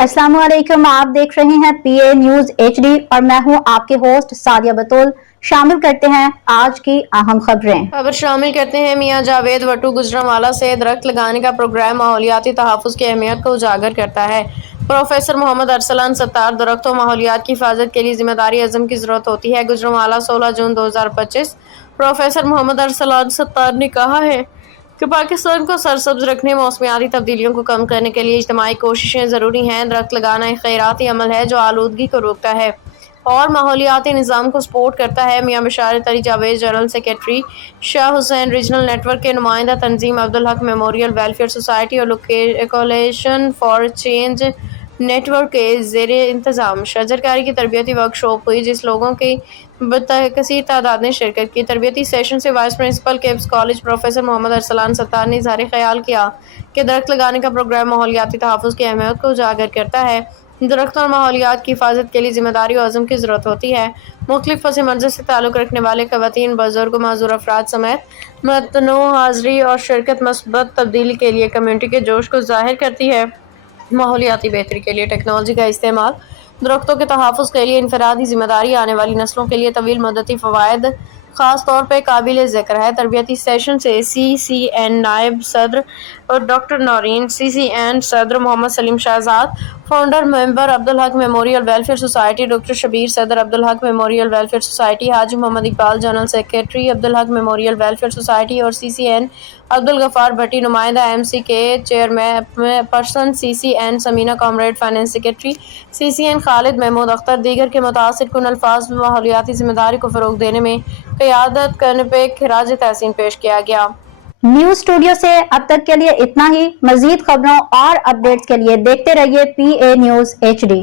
अस्सलाम वालेकुम। आप देख रहे हैं पीए न्यूज एचडी और मैं हूं आपके होस्ट सादिया बतूल। शामिल करते हैं आज की अहम खबरें। शामिल करते हैं मियां जावेद वटू गुजरांवाला से दरख्त लगाने का प्रोग्राम माहौलियाती तहफ़्फ़ुज़ की अहमियत को उजागर करता है। प्रोफेसर मोहम्मद अरसलान सत्तार दरख्तों माहौलियात की हिफाजत के लिए जिम्मेदारी अज़म की ज़रूरत होती है। गुजरांवाला 16 जून 2025। प्रोफेसर मोहम्मद अरसलान सत्तार ने कहा है कि पाकिस्तान को सरसब्ज रखने मौसमियाती तब्दीलियों को कम करने के लिए इज्तिमाई कोशिशें ज़रूरी हैं। दरख्त लगाना एक खैराती अमल है जो आलूदगी को रोकता है और माहौलियाती निज़ाम को सपोर्ट करता है। मियां Basharat Ali Javed general secretary Shah Hussain regional network के नुमाइंदा तंजीम Abdul Haq memorial welfare society और कोalition फॉर चेंज नेटवर्क के ज़ेर इंतज़ाम शजरकारी की तरबियती वर्कशॉप हुई जिस लोगों की कसीर तादाद ने शिरकत की। तरबियती सेशन से vice principal KIPS college professor Mohammad Arsalan Sattar ने इज़हार ख्याल किया कि दरख्त लगाने का प्रोग्राम माहौलियाती तहफ़्फ़ुज़ की अहमियत को उजागर करता है। दरख्तों और माहौलियात की हिफाजत के लिए जिम्मेदारी और अज़म की ज़रूरत होती है। मुख्तलिफ पस मंज़र से ताल्लुक़ रखने वाले ख़वातीन, बुज़ुर्ग, माज़ूर अफ़राद समेत मतनूअ हाज़िरी और शिरकत मस्बत तब्दीली के लिए कम्यूनिटी के जोश को ज़ाहिर करती है। माहौलियाती बेहतरी के लिए टेक्नोलॉजी का इस्तेमाल, दरख्तों के तहफ़्फ़ुज़ के लिए इनफरादी ज़िम्मेदारी, आने वाली नस्लों के लिए तवील मुद्दती फ़वाइद ख़ास तौर पर काबिल ज़िक्र है। तरबियती सेशन से CCN नायब सदर और डॉक्टर नौरीन, CCN सदर Mohammad Saleem Shahzad, founder member Abdul Haq memorial welfare society doctor Shabbir सदर Abdul Haq memorial welfare society, Haji Mohammad Iqbal general secretary Abdul Haq memorial welfare society और CCN अब्दुल गफ्फार भट्टी नुमाइंदा MCK chairman person, CCN Sameena comrade finance secretary, CCN Khalid Mahmood Akhtar दीगर के मुतासिर कुन अल्फाज में माहौलियाती जिम्मेदारी को फ़रोग़ देने में क़यादत करने पर खिराज तहसीन पेश किया गया। न्यूज स्टूडियो से अब तक के लिए इतना ही। मज़ीद खबरों और अपडेट्स के लिए देखते रहिए पीए न्यूज HD।